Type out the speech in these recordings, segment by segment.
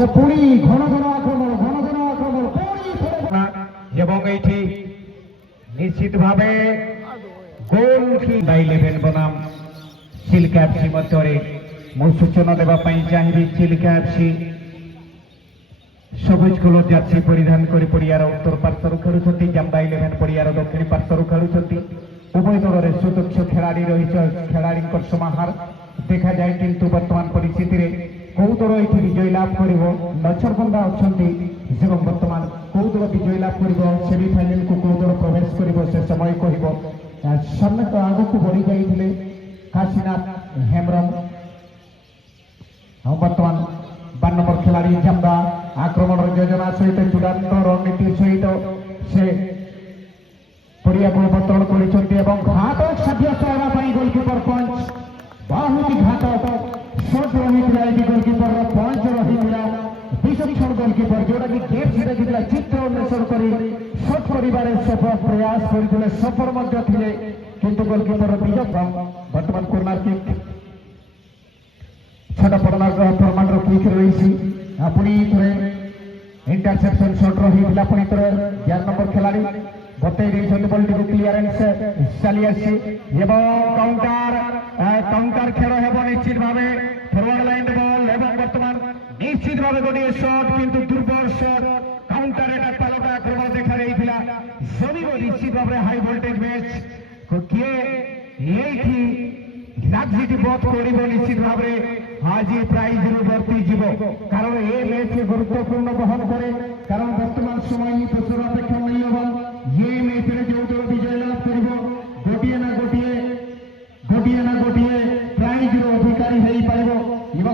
সে পুরি ঘন ঘন আক্রমণ এবং এইটি নিশ্চিত ভাবে গোল ইলেভেন বনাম চিল্কা এফসি মধ্যে মু সূচনা দেওয়া চাহিবি। চিল্কা এফসি সবুজ কলর জার্সি পরিধান করে পড়িয়ার উত্তর পার্শ্বর খেলুচ্ছেন, জাম্বা ইলেভেন পড়িয়ার দক্ষিণ পার্শ্বর খেলুচ্ছেন। উভয় দলের সুদক্ষ খেলাড়ি রয়েছে, খেলাড়ি সমাহার দেখা যায়, কিন্তু বর্তমান পরিস্থিতি কেউ দল এটি বিজয় লাভ করব নজরবন্দা অনেক এবং বর্তমান কেউ দল বিজয় লাভ করব সেমিফাইনাল কু কেউ দল প্রবেশ করব সে সময় কহব। সামনে তো আগুক বড়ি যাই কাশীনাথ হেমব্রম। বর্তমান 12 নম্বর খেলাড়ি জাম্বা আক্রমণের যোজনা সহিত চূড়ান্ত রণনীতি সহিত সে পড়িয়া পরিবর্তন করেছেন এবং ঘাতক সাব্যস্ত হওয়া গোলকিপর পঞ্চ বহুত ঘাতক শট রহিলা। এটি গোলকিপর পঞ্চ রহিলা বিচক্ষণ গোলকিপর जोटा कि गेट से देखिला चित्र अन्वेषण कर शट करिबारे सफल प्रयास करथिले, सफल मध्य थिले, किंतु गोलकीपर विजय बर्तमान कॉर्नर किक छोटा फॉर्माट किक रही पुणी थे इंटरसेप्शन शट रही पुणी थे 11 नंबर खिलाड़ी बतई बॉल टी क्लीयरेंस चली आसी काउंटर खेल हो निश्चित भाव फरवर्ड लाइन बॉल और बर्तमान निश्चित भाव गोटे शट किंतु दुर्बल शट काउंटर एटा पालटा आक्रमण देखा जमी निश्चित भाव हाई वोल्टेज मैच किए लाक्सिटी बहुत पड़ो निश्चित भाव आज प्राइज बर्ती जीव कारण ये मैच गुरुत्वपूर्ण बहन करे कारण बर्तमान समय प्रचुर अपेक्षा नहीं हम ये मैच जो दल विजय लाभ कर गोटे ना गोटे प्राइज अधिकारी हो पार।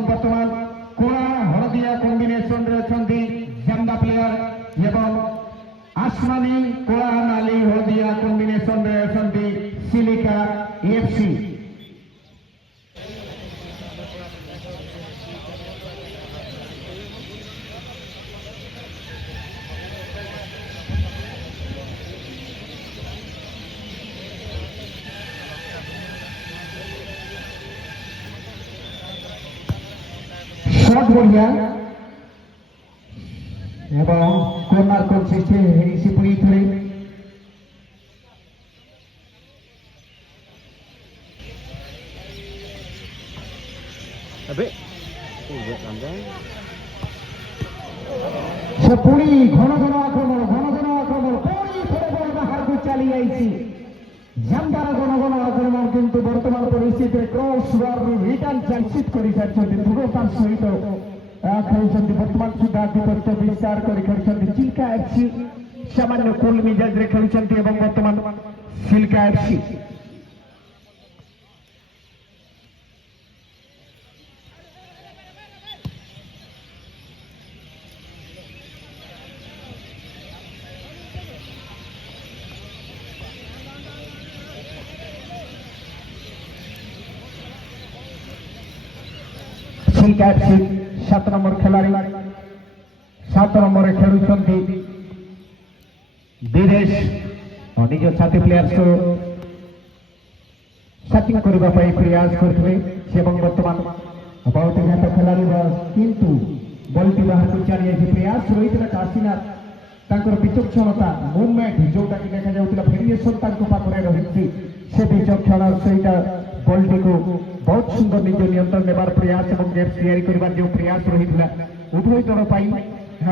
बर्तमान कला हलदिया कम्बिनेशन अच्छा जंदा प्लेयर एवं आसमानी कला नाली हलदिया कम्बिनेशन अच्छा चिल्का एफसी। शॉट बढ़िया एवं कॉर्नर कंसिस्टेंट हेरिसी पुणी थे से पुणी घन घन आक्रमण बाहर को चली आई जंबार घन घन आक्रमण किंतु बर्तमान परिस्थिति क्रॉस रिटर्न निश्चित कर दृढ़तार सहित खेल बर्तमान सुधा आधिपत्य विस्तार कर चिल्का एफसी सामान्य कुल मिजाज खेल बर्तमान Chilka FC Chilka FC 7 number खिलाड़ी 7 नंबर खेलुंट विदेश और निज साथी प्लेयर्स को सेटिंग करने प्रयास करते बर्तमान बहुत घात खिलाड़ी किंतु बॉल टी बाहर को चली आई प्रयास रही है काशीनाथ विचक्षणता मुवमेंट जोटा कि देखा जाऊला भेरिएसन पाखे रही से विचक्षण सहित बॉल टी को बहुत सुंदर निज नियंत्रण नेबार प्रयास और गेम तैयारी करने जो प्रयास रही उभय दल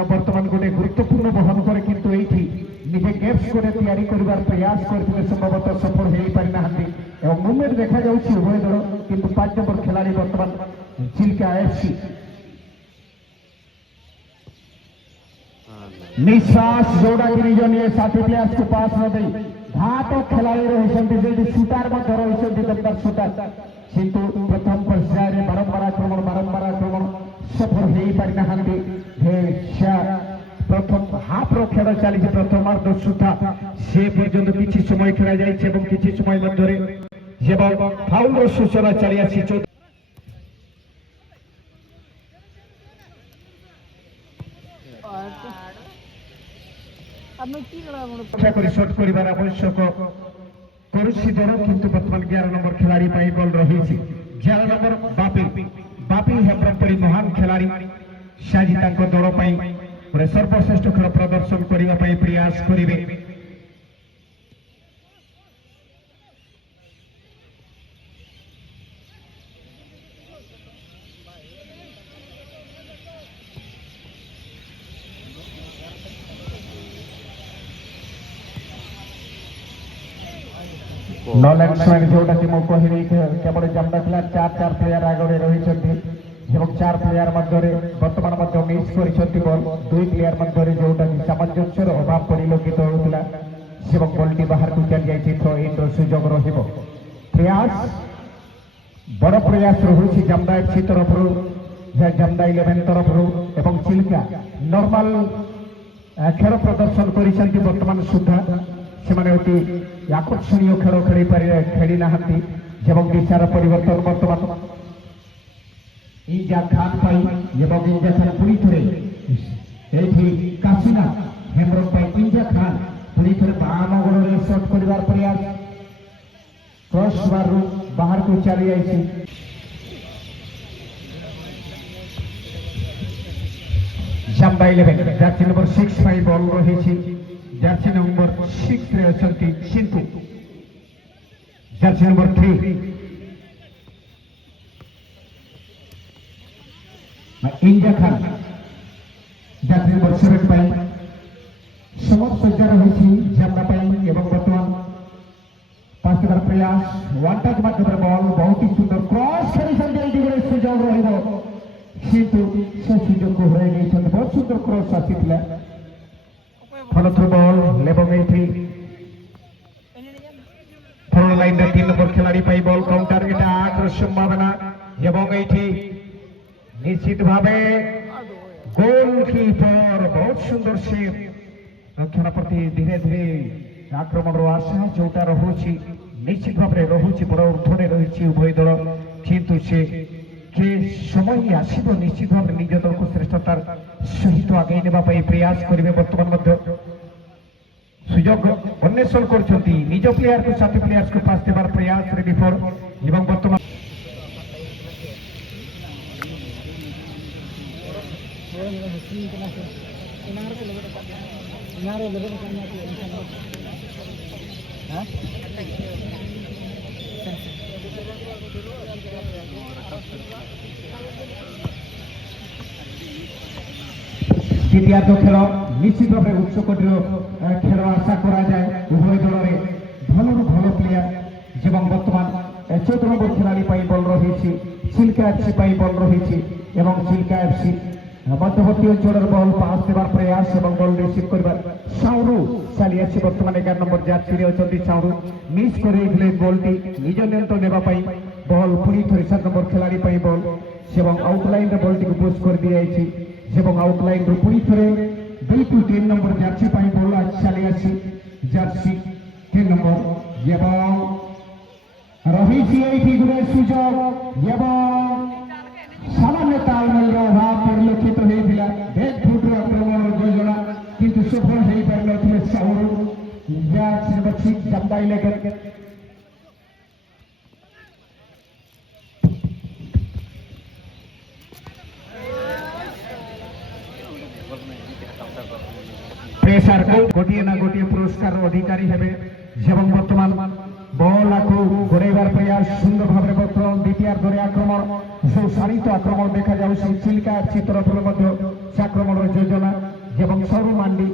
बर्तमान गोटे गुरुत्वपूर्ण बहन करे किंतु ये निजे गेम्स गोटे तैयारी कर प्रयास करते संभवतः सफल हो पारिना मुवमेंट देखा जाऊँ उभय दल किंतु 5 नंबर खिलाड़ी बर्तमान चिल्का एफसी निश्वास जोड़ा कि निज निजे साथी प्लेयर्स को पास न दे घातक खिलाड़ी रही शूटर रही दमदार शूटर किंतु प्रथम पर्याय बारंबार आक्रमण सफल हो पारिना प्रथम हाफ खेल चली प्रथमार्ध सुधा से पर्यंत किसी समय खेला जाए किसी समय मध्य फाउल सूचना चली आसी शॉट कर आवश्यक किंतु बर्तमान 11 नंबर खिलाड़ी बॉल रही 11 नंबर बापी हेम्ब्रम परी महान खिलाड़ी ସେ ଆଜି ତାଙ୍କ ଦଳ ପାଇଁ ଗୋଟେ ସର୍ବଶ୍ରେଷ୍ଠ ଖେଳ ପ୍ରଦର୍ଶନ କରିବା ପାଇଁ ପ୍ରୟାସ କରିବେ। ନଲେନ୍ସମ୍ୟାନ୍ ଯୋଉଟାକି ମୁଁ କହିଲି କେବଳ ଜାମ୍ବାଥିଲା 4 ପ୍ଲେୟାର ଆଗରେ ରହିଛନ୍ତି ଏବଂ 4 ପ୍ଲେୟାର ମଧ୍ୟରେ ବର୍ତ୍ତମାନ ମଧ୍ୟ ମିସ୍ କରିଛନ୍ତି ବଲ୍। 2 ପ୍ଲେୟାର ମଧ୍ୟରେ ଯୋଉଟାକି ସାମଞ୍ଜସ୍ୟର ଅଭାବ ପରିଲକ୍ଷିତ ହେଉଥିଲା ଏବଂ ବଲ୍ଟି ବାହାରକୁ ଚାଲିଯାଇଛି। ଥ୍ରୋ ଇନ୍ର ସୁଯୋଗ ରହିବ। ପ୍ରୟାସ ବଡ଼ ପ୍ରୟାସ ରହୁଛି ଜାମ୍ବା ଏଫ୍ସି ତରଫରୁ, ଜାମ୍ବା 11 ତରଫରୁ ଏବଂ ଚିଲିକା ନର୍ମାଲ ଖେଳ ପ୍ରଦର୍ଶନ କରିଛନ୍ତି ବର୍ତ୍ତମାନ ସୁଦ୍ଧା। ସେମାନେ ଅତି ଆକର୍ଷଣୀୟ ଖେଳ ଖେଳି ନାହାନ୍ତି ଏବଂ ଦିଶାର ପରିବର୍ତ୍ତନ ବର୍ତ୍ତମାନ ଇଞ୍ଜା ଖାନ ପାଇଁ ଏବଂ ଇଞ୍ଜା ଖାନ ପୁଣି ଥରେ ଏଇଠି କାଶୀନାଥ ହେମରମ ପାଇଁ ଇଞ୍ଜା ଖାନ ପୁଣି ଥରେ ବାମ ଗୋଡ଼ରେ ସଟ୍ କରିବାର ପ୍ରୟାସ, କ୍ରସ୍ ବାରରୁ ବାହାରକୁ ଚାଲି ଯାଇଛି। ଜାମ୍ବା 11 ଜାର୍ସି ନମ୍ବର 6 ପାଇଁ ବଲ୍ ରହିଛି। ଜାର୍ସି ନମ୍ବର 6 ରେ ଅଛନ୍ତି Sindhu. ଜାର୍ସି number 3 Emma Khan. ଜାର୍ସି number 7 ପାଇଁ ସମର ସଜ୍ଜା ରହିଛି ଜାମ୍ବା ପାଇଁ ଏବଂ ବର୍ତ୍ତମାନ ପାସ୍ ଦେବାର ପ୍ରୟାସ, ୱାନ୍ ଟଚ୍ ମାଧ୍ୟମରେ ବଲ୍ ବହୁତ ହି ସୁନ୍ଦର କ୍ରସ୍ ଖେଳିଛନ୍ତି। ଏଇଠି ଗୋଟେ ସୁଯୋଗ ରହିବ କିନ୍ତୁ ସେ ସୁଯୋଗକୁ ହରାଇ ଦେଇଛନ୍ତି। ବହୁତ ସୁନ୍ଦର କ୍ରସ୍ ଆସିଥିଲା। ଭଲ ଥ୍ରୋ ବଲ୍ ଏବଂ ଏଇଠି ଫ୍ରଣ୍ଟ ଲାଇନରେ 3 ନମ୍ବର ଖେଳାଳି ପାଇଁ ବଲ୍ କାଉଣ୍ଟର, এটা ଆଗର ସମ୍ଭାବନା ଏବଂ ଏଇଠି ନିଶ୍ଚିତ ଭାବେ ଗୋଲକିପର ବହୁତ ସୁନ୍ଦର ସେଭ୍। ରକ୍ଷଣ ପ୍ରତି ଧୀରେ ଧୀରେ ଆକ୍ରମଣର ଆଶା ଯୋଉଟା ରହୁଛି ନିଶ୍ଚିତ ଭାବରେ ରହୁଛି ବଡ଼ ଉର୍ଦ୍ଧ୍ୱରେ ରହିଛି ଉଭୟ ଦଳ, କିନ୍ତୁ ସେ ସମୟ ଆସିବ ନିଶ୍ଚିତ ଭାବରେ ନିଜ ଦଳକୁ ଶ୍ରେଷ୍ଠତାର ସହିତ ଆଗେଇ ନେବା ପାଇଁ ପ୍ରୟାସ କରିବେ। ବର୍ତ୍ତମାନ ମଧ୍ୟ ସୁଯୋଗ ଅନ୍ୱେଷଣ କରୁଛନ୍ତି ନିଜ ପ୍ଲେୟାରକୁ, ସାଥୀ ପ୍ଲେୟାର୍ସକୁ ପାସ୍ ଦେବାର ପ୍ରୟାସରେ ବିଫଳ ଏବଂ ବର୍ତ୍ତମାନ ଦ୍ୱିତୀୟାର୍ଧ ଖେଳ ନିଶ୍ଚିତ ଭାବେ ଉଚ୍ଚ କୋଟିର ଖେଳ ଆଶା କରାଯାଏ ଉଭୟ ଦଳରେ ଭଲରୁ ଭଲ ପ୍ଲେୟାର ଏବଂ ବର୍ତ୍ତମାନ 14 ନମ୍ବର ଖେଳାଳି ପାଇଁ ବଲ୍ ରହିଛି, ଚିଲିକା ଏଫ୍ସି ପାଇଁ ବଲ୍ ରହିଛି ଏବଂ ଚିଲିକା ଏଫ୍ସି ମଧ୍ୟବର୍ତ୍ତୀ ଅଞ୍ଚଳର ବଲ୍ ପାସ୍ ଦେବାର ପ୍ରୟାସ ଏବଂ ବଲ୍ ରିସିଭ୍ କରିବାର ସାଉରୁ ଚାଲି ଆସି ବର୍ତ୍ତମାନ 11 ନମ୍ବର ଜାର୍ସିରେ ଅଛନ୍ତି ସାଉରୁ ମିସ୍ କରିଥିଲେ ବଲ୍ଟି ନିଜ ନିୟନ୍ତ୍ରଣ ନେବା ପାଇଁ ବଲ୍ ପୁଣି ଥରେ 7 ନମ୍ବର ଖେଳାଳି ପାଇଁ ବଲ୍ ଏବଂ ଆଉଟଲାଇନ୍ରେ ବଲ୍ଟିକୁ ପୁଶ୍ କରିଦିଆଯାଇଛି ଏବଂ ଆଉଟଲାଇନ୍ରୁ ପୁଣି ଥରେ 2-3 ନମ୍ବର ଜାର୍ସି ପାଇଁ ବଲ୍ ଚାଲି ଆସି ଜାର୍ସି 3 ନମ୍ବର ଏବଂ ରହିଛି ଏଇଠି ଗୋଟେ ସୁଯୋଗ ଏବଂ ସାମାନ୍ୟ ତାଳମେଳର ଅଭାବ ପରିଲକ୍ଷିତ ହୋଇଥିଲା। ବ୍ୟାକ୍ ଫୁଟ୍ର ଆକ୍ରମଣର ଯୋଜନା କିନ୍ତୁ ସଫଳ ହୋଇପାରିନଥିଲେ ସାଉରୁ। ଜାର୍ସି ନମ୍ବର 6 ଜାମ୍ବା 11 ପ୍ରେସାର ଗୋଟିଏ ନା ଗୋଟିଏ ପୁରସ୍କାର ଅଧିକାରୀ ହେବେ ଏବଂ ବର୍ତ୍ତମାନ ବଲ୍ ଆକୁ ଘୋଡ଼ାଇବାର ପ୍ରୟାସ ସୁନ୍ଦର ଭାବରେ ବର୍ତ୍ତମାନ ଦ୍ୱିତୀୟାର୍ଦ୍ଧରେ ଆକ୍ରମଣ ସବୁ ଶାଣିତ ଆକ୍ରମଣ ଦେଖାଯାଉଛି ଚିଲିକା ଏଫ୍ସି ତରଫରୁ ମଧ୍ୟ ସେ ଆକ୍ରମଣର ଯୋଜନା ଏବଂ ସରୁ ମାଣ୍ଡି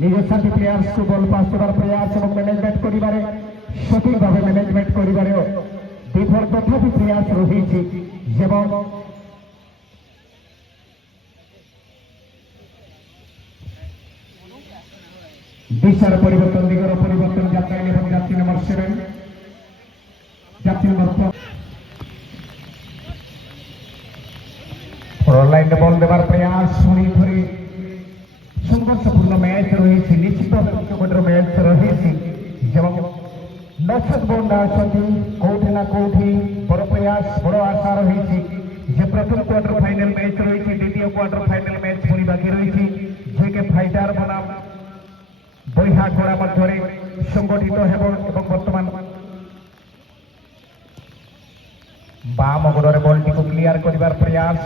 ନିଜ ସାଥୀ ପ୍ଲେୟାର୍ସକୁ ବଲ୍ ପାସ୍ ଦେବାର ପ୍ରୟାସ ଏବଂ ମ୍ୟାନେଜମେଣ୍ଟ କରିବାରେ ସଠିକ ଭାବେ ମ୍ୟାନେଜମେଣ୍ଟ କରିବାରେ ବିଫଳ ତଥାପି ପ୍ରୟାସ ରହିଛି ଏବଂ दिशार परिवर्तन दिगर परिवर्तन जाता है jersey number 7 jersey number 4 line ball देवार प्रयास शुणी धरी संघर्षपूर्ण मैच रही निश्चित भाव मैच रही नक्षत बंडा कौटी ना कौटी बड़ प्रयास बड़ आशा रही प्रथम क्वार्टर फाइनल मैच रही द्वितीय क्वार्टर फाइनल मैच पुणी बाकी रही जे के फाइटर बनाम बैहा घोड़ा मध्य संगठित बर्तमान बाम गोड़े बल्टी को क्लियर कर प्रयास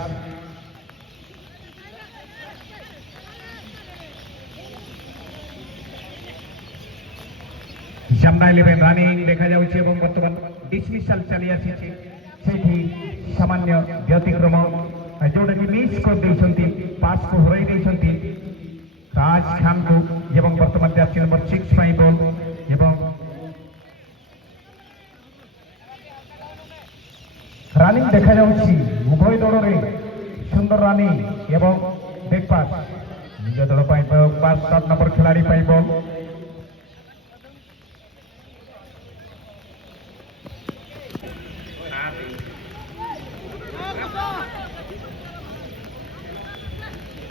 ঝামনা 11 রানিং দেখা যাচ্ছে এবং বর্তমান ডিসমিসাল চালি আসছে সেইটি সামান্য ব্যতিক্রম जोटाकि मिस कर देइछन्ति पास को हराई देइछन्ति राज खान को एवं वर्तमान जर्सी नंबर 6 पाई बल एवं रानिंग देखा जाउछि उभय दलरे सुंदर रानिंग एवं बैक पास निज दल पाई पास 7 नंबर खिलाड़ी पाई बल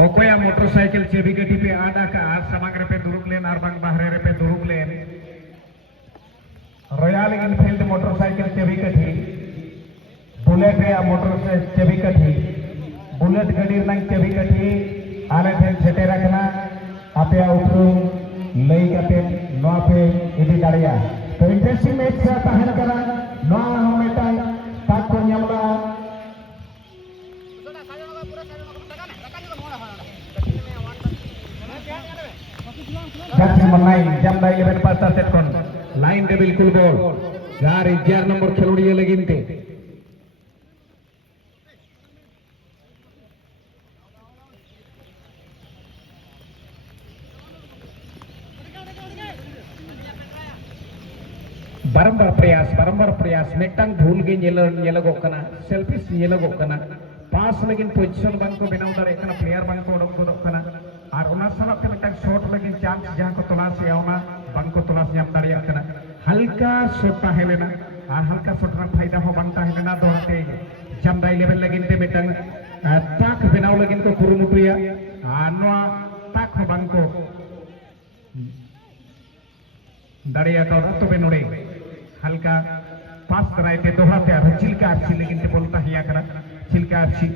ओकोया मोटरसाइकिल चेबी गटी पे आदा का आज समग्र पे दुरुक लेन और बंग बाहरे पे दुरुक लेन रॉयल इनफील्ड मोटरसाइकिल चेबी गटी बुलेट या मोटरसाइकिल चेबी गटी बुलेट गडी नंग चेबी गटी आले ठेन छेटे रखना आपे उपरू लई कते नो पे इदी गाड़िया तो इंटरेस्टिंग मैच से ताहन करा नो हमेटा ताक को न्यामला नंबर 9 जमदा 11 पास सेट कोन लाइन दे बिल्कुल बॉल यार 11 नंबर खिलाड़ी लगिनते बारंबार प्रयास मेटंग भूल गे नेलगो कना सेल्फिश नेलगो कना पास लगिन पोजीशन बांग को बनाव दारे कना प्लेयर बांग को ओडक गोदक कना और उना सलाते मेटंग शॉट लगिन चांस जहां को तलाश यावना बांग को तलाश याम दारिया कना हल्का शॉट ताहेलेना और हल्का शॉट रा फायदा हो बांग ताहेलेना दोरते जमदा 11 लगिन ते मेटंग ताक बनाव लगिन को कुरुमुटुया और नोआ ताक हो बांग को दारिया का तो बेनोड़े हल्का पास कराते दोहराते और चिल्का आरसी लेकिन ते बोलता हिया करा चिल्का आरसी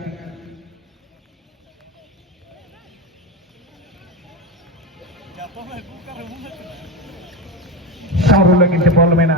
सारू लेकिन ते बॉल में ना